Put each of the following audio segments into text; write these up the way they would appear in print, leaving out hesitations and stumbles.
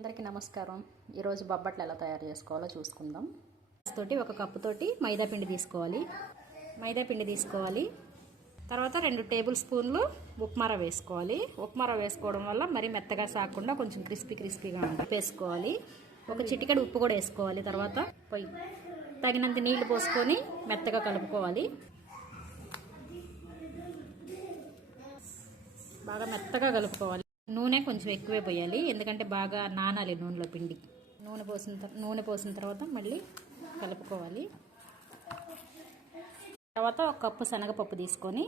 అందరికీ నమస్కారం. ఈరోజు బొబ్బట్లు ఎలా తయారు చేసుకోవాలో చూసుకుందాం. తోటి ఒక కప్పుతోటి మైదా పిండి తీసుకోవాలి. తర్వాత 2 టేబుల్ స్పూన్లు ఉప్మా రవ్వ వేసుకోవాలి. ఉప్మా రవ్వ వేసుకోవడం వల్ల మరీ మెత్తగా సాగకుండా కొంచెం క్రిస్పీగా వేసుకోవాలి. ఒక చిటికెడు ఉప్పు కూడా వేసుకోవాలి. తర్వాత తగినంత నీళ్లు పోసుకొని మెత్తగా కలుపుకోవాలి. బాగా మెత్తగా కలుపుకోవాలి. నూనె కొంచెం ఎక్కువే పోయాలి, ఎందుకంటే బాగా నానాలి నూనెలో పిండి. నూనె పోసిన తర్వాత మళ్ళీ కలుపుకోవాలి. తర్వాత 1 కప్పు శనగపప్పు తీసుకొని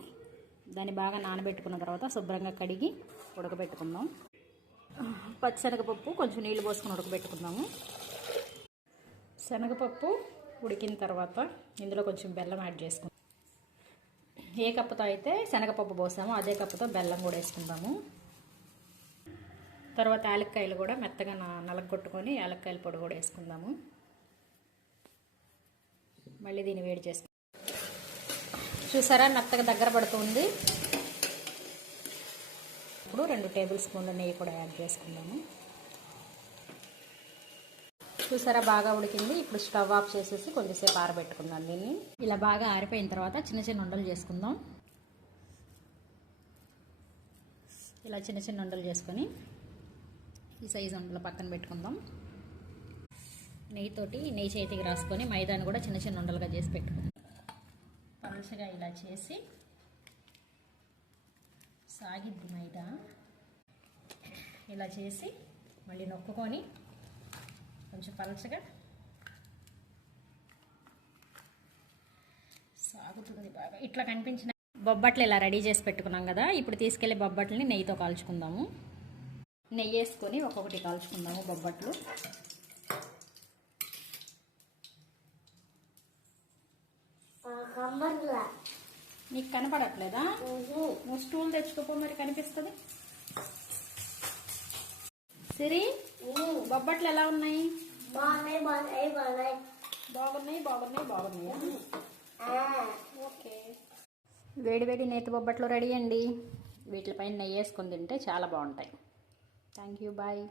దాన్ని బాగా నానబెట్టుకున్న తర్వాత శుభ్రంగా కడిగి ఉడకబెట్టుకుందాం. పచ్చిశనగపప్పు కొంచెం నీళ్లు పోసుకొని ఉడకబెట్టుకుందాము. శనగపప్పు ఉడికిన తర్వాత ఇందులో కొంచెం బెల్లం యాడ్ చేసుకుందాం. ఏ కప్పుతో అయితే శనగపప్పు పోసామో అదే కప్పుతో బెల్లం కూడా వేసుకుందాము. తర్వాత యాలక్కాయలు కూడా మెత్తగా నలగొట్టుకొని యాలక్కాయల పొడి కూడా వేసుకుందాము. మళ్ళీ దీన్ని వేడి చేసుకుందాం. చూసారా, మెత్తగా దగ్గర పడుతుంది. ఇప్పుడు 2 టేబుల్ స్పూన్ల నెయ్యి కూడా యాడ్ చేసుకుందాము. చూసారా, బాగా ఉడికింది. ఇప్పుడు స్టవ్ ఆఫ్ చేసేసి కొంచెంసేపు ఆరబెట్టుకుందాం. దీన్ని ఇలా బాగా ఆరిపోయిన తర్వాత చిన్న ఉండలు చేసుకుందాం. ఇలా చిన్న ఉండలు చేసుకొని ఈ సైజు ఉండలు పక్కన పెట్టుకుందాం. నెయ్యి చేతికి రాసుకొని మైదాని కూడా చిన్న ఉండలుగా చేసి పెట్టుకుందాం. పలుచగా ఇలా చేసి సాగిద్ది మైదా. ఇలా చేసి మళ్ళీ నొక్కుకొని కొంచెం పలుచగా సాగుతుంది బాగా. ఇట్లా కనిపించిన బొబ్బట్లు ఇలా రెడీ చేసి పెట్టుకున్నాం కదా. ఇప్పుడు తీసుకెళ్లి బొబ్బట్లని నెయ్యితో కాల్చుకుందాము. నెయ్యి వేసుకొని ఒక్కొక్కటి కాల్చుకుందాము బొబ్బట్లు. నీకు కనపడట్లేదా? నువ్వు స్టూల్ తెచ్చుకోపో, మరి కనిపిస్తుంది. సిరి, బొబ్బట్లు ఎలా ఉన్నాయి? బాగున్నాయి. ఓకే, వేడి నేతి బొబ్బట్లు రెడీ అండి. వీటిపైన నెయ్యి వేసుకొని తింటే చాలా బాగుంటాయి. Thank you, bye.